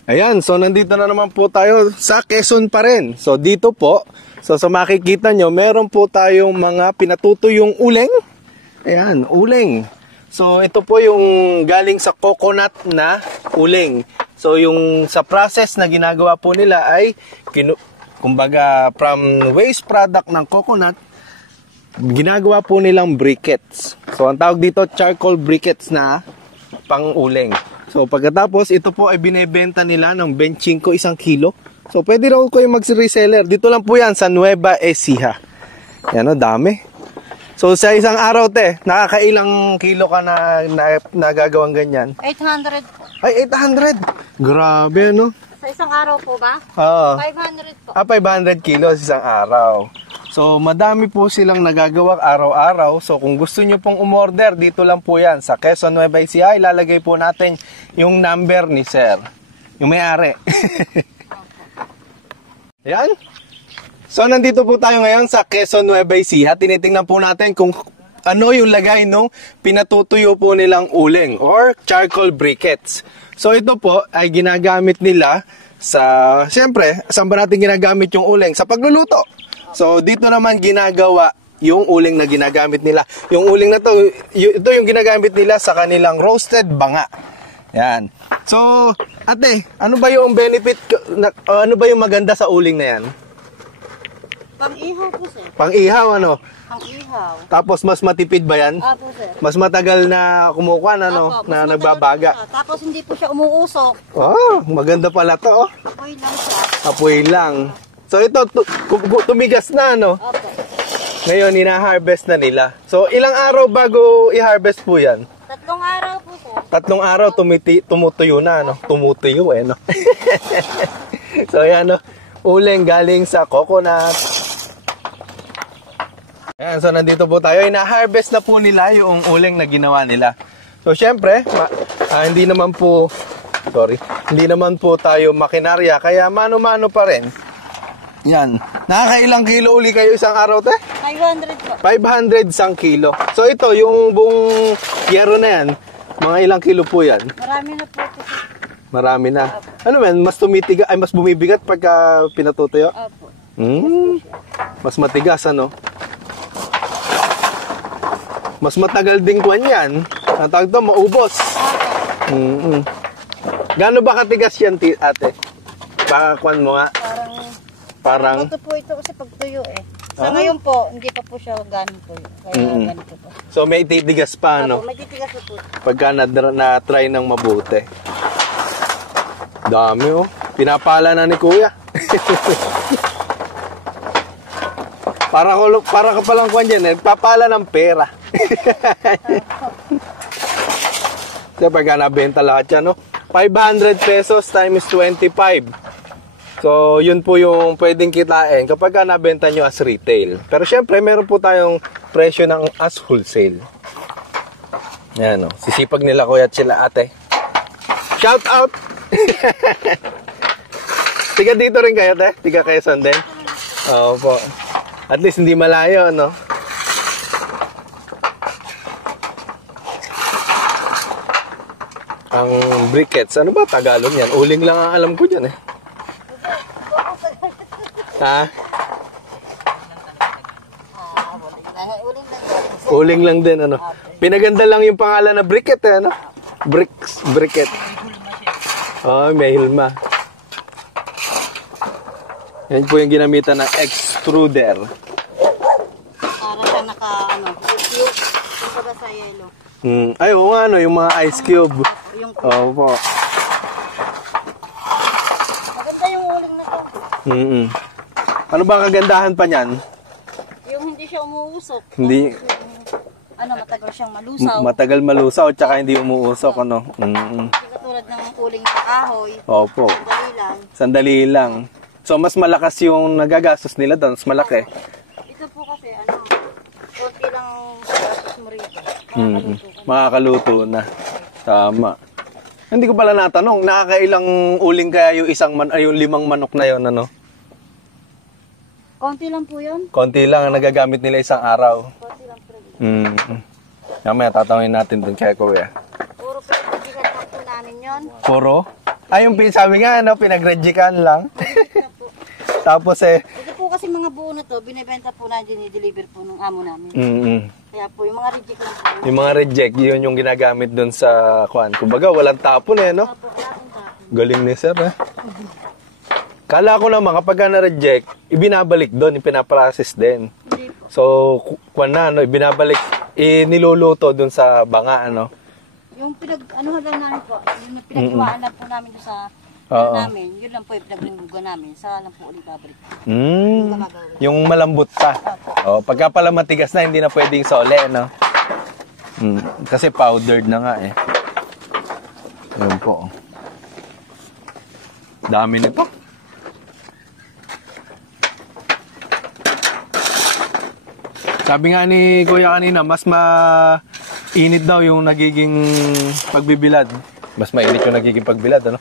Ayan, so nandito na naman po tayo sa Quezon pa rin. So dito po, so sa makikita nyo, meron po tayong mga pinatutuyong uling. Ayan, uling. So ito po yung galing sa coconut na uling. So yung sa process na ginagawa po nila ay kumbaga from waste product ng coconut, ginagawa po nilang briquettes. So ang tawag dito charcoal briquettes na pang-uling. So pagkatapos ito po ay binebenta nila ng 25 1 kilo. So pwede raw kayo mag-reseller. Dito lang po yan sa Nueva Ecija. Yan o, dami. So sa isang araw nakakailang kilo ka na nagagawang ganyan? 800 po. Ay, 800. Grabe, no? Sa isang araw po ba? Oo. 500 po. 500 kilos isang araw. So, madami po silang nagagawa araw-araw. So, kung gusto nyo pong umorder, dito lang po yan. Sa Quezon, Nueva Ecija, ilalagay po natin yung number ni Sir. Yung may-ari. Yan. So, nandito po tayo ngayon sa Quezon, Nueva Ecija. Tinitingnan po natin kung ano yung lagay nung pinatutuyo po nilang uling or charcoal briquettes. So ito po ay ginagamit nila siyempre, saan ba natin ginagamit yung uling? Sa pagluluto. So dito naman ginagawa yung uling na ginagamit nila. Yung uling na to, ito yung ginagamit nila sa kanilang roasted banga. Yan. So, ate, ano ba yung benefit, ano ba yung maganda sa uling na yan? Pang-ihaw po, sir. Pang-ihaw, ano? Pang-ihaw. Tapos mas matipid ba yan? Apo, sir. Mas matagal na kumukuha na, no? Apo, Na mas nagbabaga. matagal po siya. Tapos hindi po siya umuusok. Oh, maganda pala to, oh. Apoy lang siya. Apoy lang. So ito, tumigas na, no? Opo. Ngayon, ina-harvest na nila. So, ilang araw bago i-harvest po yan? 3 araw po, sir. 3 araw, tumutuyo na, no? Tumutuyo, eh, no? So, yan, no? Uling galing sa coconut. Ayan, so nandito po tayo. Ina-harvest na po nila yung uling na ginawa nila. So, syempre, hindi naman po tayo makinarya. Kaya mano-mano pa rin. Yan. Nakakailang kilo uli kayo isang araw, te? 500 po. 500 isang kilo. So, ito, yung buong yero na yan, mga ilang kilo po yan? Marami na po ito, sir. Marami na. Ano man, mas bumibigat pagka pinatutuyo? Opo. Mas matigas, ano? Mas matagal din kwan yan. Ang tawag ito, maubos. Gaano ba katigas yan, ate? Baka kwan mo nga. Parang Ito po ito kasi pagtuyo eh. Sa ngayon po, hindi pa po siya ganun tuyo. Kaya ganito po. So may titigas pa, no? Opo, may titigas na po. Pagka na-try ng mabuti. Dami, oh. Pinapala na ni Kuya. para ka palang kwan dyan, nagpapala ng pera. So pagka nabenta lahat yan, no? 500 pesos times 25. So, yun po yung pwedeng kitain kapag ka nabenta nyo as retail. Pero syempre, meron po tayong presyo ng as wholesale. Yan, oh. Sisipag nila kuya at sila ate. Shout out! Tiga dito rin kayo, te? Tiga Quezon din? Oo po. At least hindi malayo, no? Ang briquettes, ano ba Tagalog yan? Uling lang ang alam ko dyan, eh. Ha? Uling lang din, ano? Pinaganda lang yung pangalan na briquette, eh, ano? Briquette. Oh, may hilma. Yan po yung ginamitan ng extruder. Para siya cube. Yung baga sa yellow. Ay, oo nga, ano, yung mga ice cube. Yung Oo po. maganda yung uling na to. Ano ba ang kagandahan pa niyan? Yung hindi siya umuusok. Hindi, Matagal siyang malusaw. matagal malusaw, tsaka hindi umuusok, ano? Hindi katulad ng uling ng kahoy. Opo. Dali lang. Sandali lang. So, mas malakas yung nagagastos nila doon, mas malaki. Ito po kasi, konti lang gastos mo rito. Makakaluto ka. Makakaluto na. Tama. Hindi ko pala natanong, nakakailang uling kaya yung yung 5 manok na yon, ano? Konti lang po yun. Konti lang ang nagagamit nila isang araw. Konti lang po rin. Mamaya, tatawin natin dun kay Kuya. Puro pinagdigan lang po namin yun. Puro? Ay, yung sabi nga, ano, pinagredjikan lang. Ito po. Tapos Ito po kasi mga buo na to, binibenta po na, dinideliver po ng amo namin. Kaya po, yung mga reject lang po. yung mga reject, yun yung ginagamit dun sa kwan. Kumbaga, walang tapon no? Opo, wala akong tapon. Galing ni sir, Kala ko naman, kapag ka na-reject, ibinabalik doon, ipinaprocess din. Hindi po. So, kwan na, ibinabalik, niluluto doon sa banga, ano? Yung lang namin po, yung pinagkuhaan lang po namin doon sa Oo. namin, yun lang po yung pinaglinggugan namin, sa lang po ulit fabric. Yung malambot pa. Oh, pagka pala matigas na, hindi na pwedeng sole, no? Kasi powdered na nga, eh. Yun po. Dami nito. Sabi nga ni Kuya kanina, mas mainit daw yung nagiging pagbibilad. Mas mainit yung nagiging pagbilad, ano?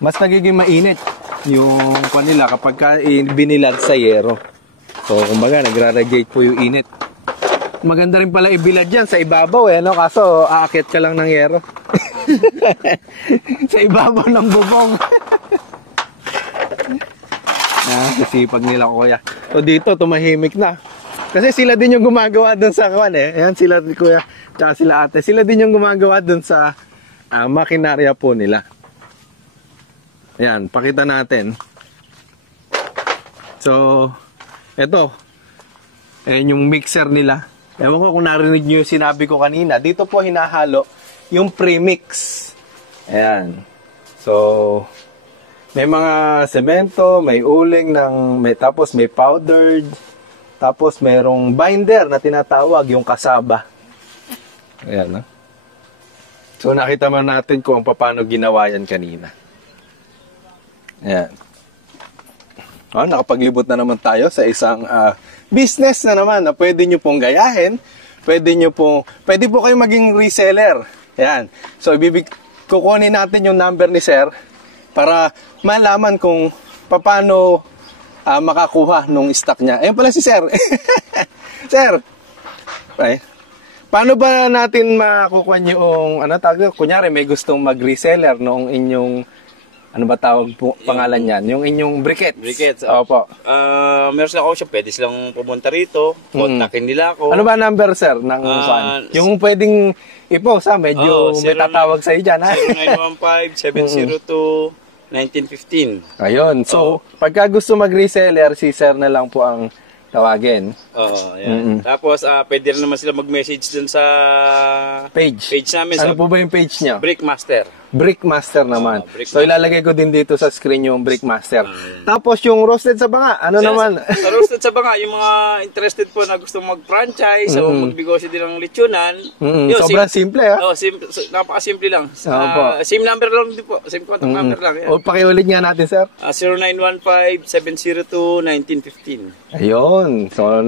Mas nagiging mainit yung kanila kapag binilad sa yero. So, kumbaga, nagra-radiate po yung init. Maganda rin pala ibilad yan sa ibabaw, no? Kaso, aakyat ka lang ng yero. Sa ibabaw ng bubong. Sisipag nila, Kuya. So, dito, tumahimik na. Kasi sila din yung gumagawa doon sa kwan, eh. Ayan, sila, Kuya, tsaka sila ate. Sila din yung gumagawa doon sa makinarya po nila. Ayan, pakita natin. So, eto. Ayan yung mixer nila. Ewan ko kung narinig nyo yung sinabi ko kanina. Dito po hinahalo yung premix. Ayan. So, may mga semento, may uling, tapos may powdered, tapos merong binder na tinatawag, yung kasaba. Ayan, no? So, nakita mo natin kung paano ginawa yan kanina. Ayan. Nakapaglibot na naman tayo sa isang business na naman na pwede nyo pong gayahin. Pwede po kayo maging reseller. Ayan. So, kukunin natin yung number ni Sir para malaman kung paano makakuha nung stock niya. Ayan pala si Sir. Sir, paano ba natin makukuha yung, kunyari may gustong mag-reseller nung inyong, ano ba tawag po, pangalan yan? Yung inyong briquettes. Briquettes. Opo. Meron sila ako siya, pwede silang pumunta rito, kontakin nila ako. Ano ba number, Sir, ng yung pwedeng i-post, medyo may tatawag sa iyo dyan, ha? 0915-702-1915. Ayun. So, pagka gusto mag-reseller, si Sir na lang po ang tawagin. Oo, yan. Tapos, pwede rin naman sila mag-message dun sa Page namin. Ano sa po ba yung page niya? Brickmaster. Brickmaster naman. Brickmaster. So ilalagay ko din dito sa screen yung Brickmaster. Tapos yung roasted sa banga, ano naman? Sa roasted sa banga, yung mga interested po na gusto mag-franchise o magnegosyo din ng lechonan. Yun, Sobrang simple ha. Napaka-simple lang. Opo. Same number lang din po. Same contact number lang. Yan. O pakiulit nga natin, sir. 0915-702-1915. Ayun. So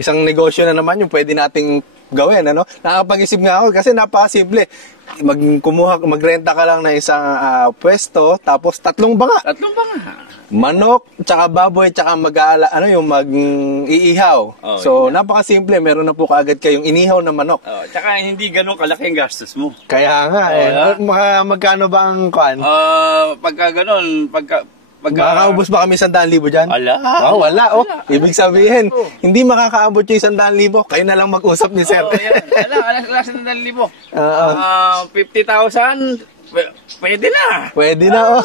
isang negosyo na naman yung pwede nating gawin, ano? Nakapag-isip nga ako kasi napakasimple. Magrenta ka lang ng isang pwesto, tapos 3 banga. 3 banga. Manok, tsaka baboy, tsaka mag-iihaw. So, napakasimple. Meron na po kaagad kayong inihaw na manok. Tsaka hindi ganun kalaki ang gastos mo. Kaya nga, magkano ba ang kuan? Pagka ganun, Makakaubos ba kami 100,000 dyan? Ala. Wala. Ibig sabihin, hindi makakaabot yung 100,000. Kayo na lang mag-usap ni sir. Alas 100,000. 50,000, pwede na. Pwede na,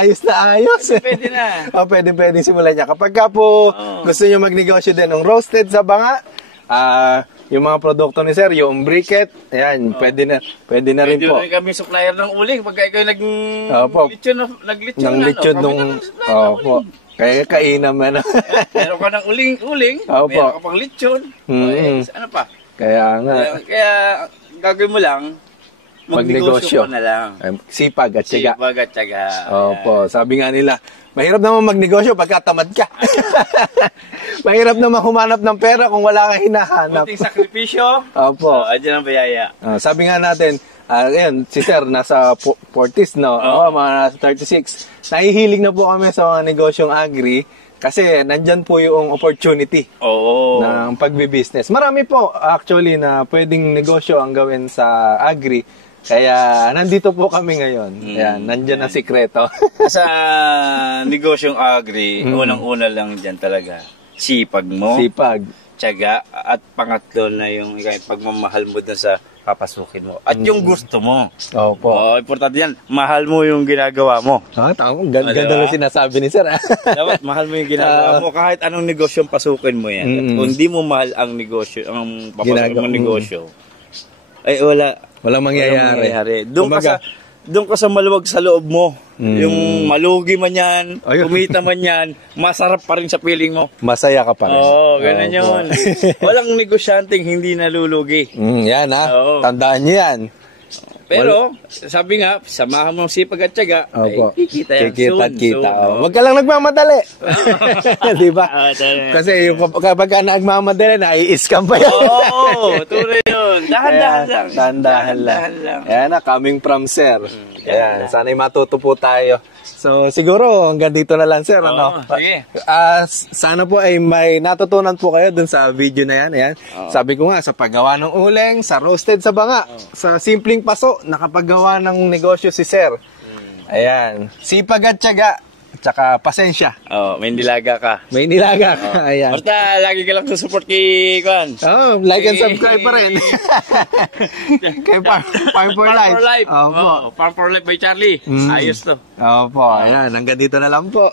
ayos na ayos. Pwede na. Pwede simulan niya. Kapag ka po gusto nyo magnegosyo din ng roasted sa banga, yung mga produkto ni sir, yung briquette, ayan, pwede na rin po. Pwede rin kami supplier ng uling. Pagka ikaw Ng lechon nung, kaya kain naman. Meron ka ng uling, meron ka pang lechon. Ano pa? Kaya nga. Kaya gagawin mo lang, magnegosyo ka na lang. Sipag at tiyaga. Sipag at tiyaga. Opo, sabi nga nila, mahirap naman magnegosyo pagka tamad ka. Mahirap naman humanap ng pera kung wala kang hinahanap. Kunting sakripisyo. Opo. Diyan ang bayaya. Sabi nga natin, ayun, si sir nasa 40s, no? Mga nasa 36. Nahihilig na po kami sa mga negosyong agri kasi nandyan po yung opportunity ng pagbibusiness. Marami po actually na pwedeng negosyo ang gawin sa agri. Kaya nandito po kami ngayon. Ayan, nandyan ang sikreto. Sa negosyong agri, unang-una lang dyan talaga, sipag mo, tiyaga, at pangatlo na yung pagmamahal mo dun sa papasukin mo. At yung gusto mo. Opo. Importante yan, mahal mo yung ginagawa mo. Tama. Ganda lang sinasabi ni sir. Dapat mahal mo yung ginagawa mo. Kahit anong negosyong pasukin mo yan. At kung di mo mahal ang negosyo, ang papasukin mo negosyo, ay walang mangyayari. Doon ka sa maluwag sa loob mo. Yung malugi man yan, kumita man yan, masarap pa rin sa piling mo. Masaya ka pa rin. Ganun yun. Walang negosyanteng hindi nalulugi. Yan tandaan niyo yan. Pero, sabi nga, samahan mo sipag at tiyaga, ay kikita yan soon. Huwag ka lang nagmamadali. Di ba? Kasi yung kapag ka nagmamadali, nai-scam pa yan. Tunay yun. Dahan-dahan lang. Ayan na, coming from sir. Ayan, sana'y matuto po tayo. So, siguro, hanggang dito na lang, sir. Sige. Sana po ay may natutunan po kayo dun sa video na yan. Ayan. Sabi ko nga, sa paggawa ng uling, sa roasted sa banga, sa simpleng paso, nakapaggawa ng negosyo si sir. Ayan. Sipag at tiyaga, tsaka pasensya. May nilaga ka. Ayan. Basta, lagi ka lang susupport kay Kwan. Like and subscribe pa rin. Kay Farm for Life. Farm for Life by Charlie. Ayos to. Opo, ayan. Hanggang dito na lang po.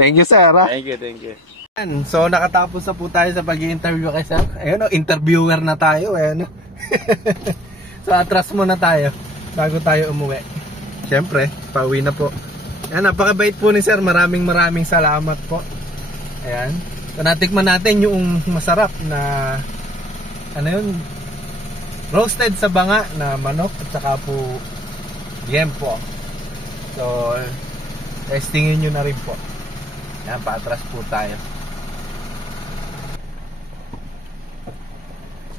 Thank you, sir. Thank you. So, nakatapos na po tayo sa pag-i-interview kay sir. Ayun, interviewer na tayo. Ayun. So, atras muna tayo bago tayo umuwi. Siyempre, pauwi na po. Ayan, napakabait po ni sir. Maraming salamat po. Ayan. So, natikman natin yung masarap na roasted sa banga na manok at saka po liempo. So, testingin nyo na rin po. Ayan, paatras po tayo.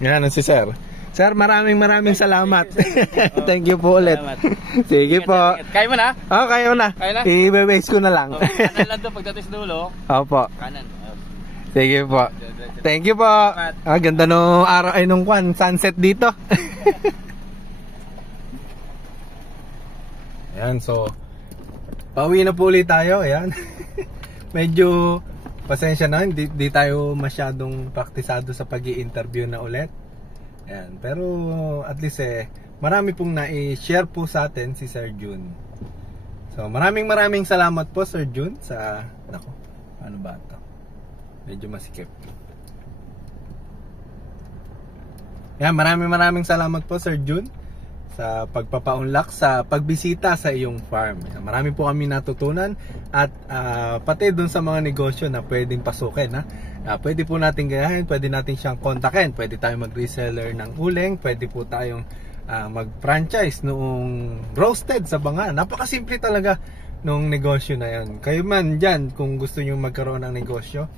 Yan si sir. Sir, maraming salamat. Thank you po ulit. Sige po. Kaya mo na? Kaya na. I-base ko na lang. Kanan lang to pagdating sa dulo. Opo. Kanan. Sige po. Thank you po. Ganda nung araw ay nung sunset dito. Ayan, so pauwi na po ulit tayo. Ayan. Medyo pasensya na, hindi tayo masyadong praktisado sa pag-i-interview na ulit. Ayan, pero at least marami pong na-share po sa atin si Sir Jun. So maraming salamat po Sir Jun sa ano ba ito? Medyo masikip. Ayan, maraming salamat po Sir Jun sa pagpapaunlak sa pagbisita sa iyong farm. Marami po kami natutunan at pati dun sa mga negosyo na pwedeng pasukin. Pwede po natin gayahin, pwede natin siyang kontakin, pwede tayong mag-reseller ng uling, pwede po tayong mag-franchise noong roasted sa banga. Napakasimple talaga nung negosyo na yan. Kayo man dyan, kung gusto nyo magkaroon ng negosyo,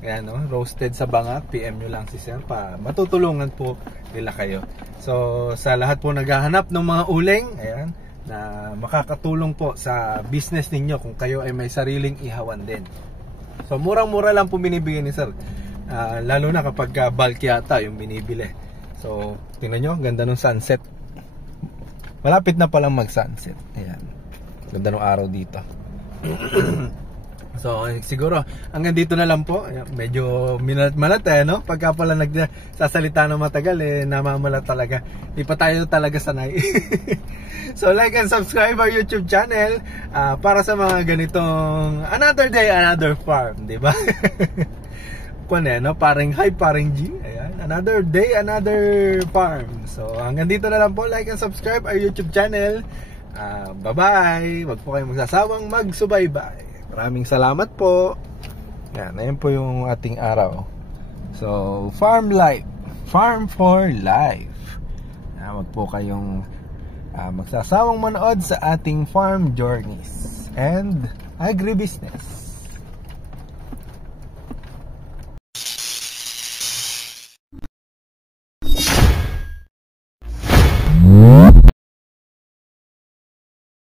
ayan, roasted sa banga, PM nyo lang si Sir pa matutulungan po nila kayo. So sa lahat po naghahanap ng mga uling, ayan, na makakatulong po sa business ninyo kung kayo ay may sariling ihawan din. So murang-mura lang po binibigyan ni Sir, lalo na kapag bulk yata yung binibili. So tingnan nyo, ganda ng sunset. Malapit na palang mag-sunset. Ayan, ganda ng araw dito. So siguro hanggang dito na lang po. Medyo malat no? Pagka pala nagsasalita ng matagal, namamalat talaga. Di pa tayo talaga sanay. So like and subscribe our YouTube channel para sa mga ganitong another day, another farm, di ba? No? Paring hi, paring G. Ayan. Another day, another farm. So hanggang dito na lang po. Like and subscribe our YouTube channel. Bye-bye. Wag po kayong magsasawang magsubaybay. Maraming salamat po. Yan, ayun po yung ating araw. So, farm life. Farm for life. Wag po kayong magsasawang manood sa ating farm journeys and agribusiness.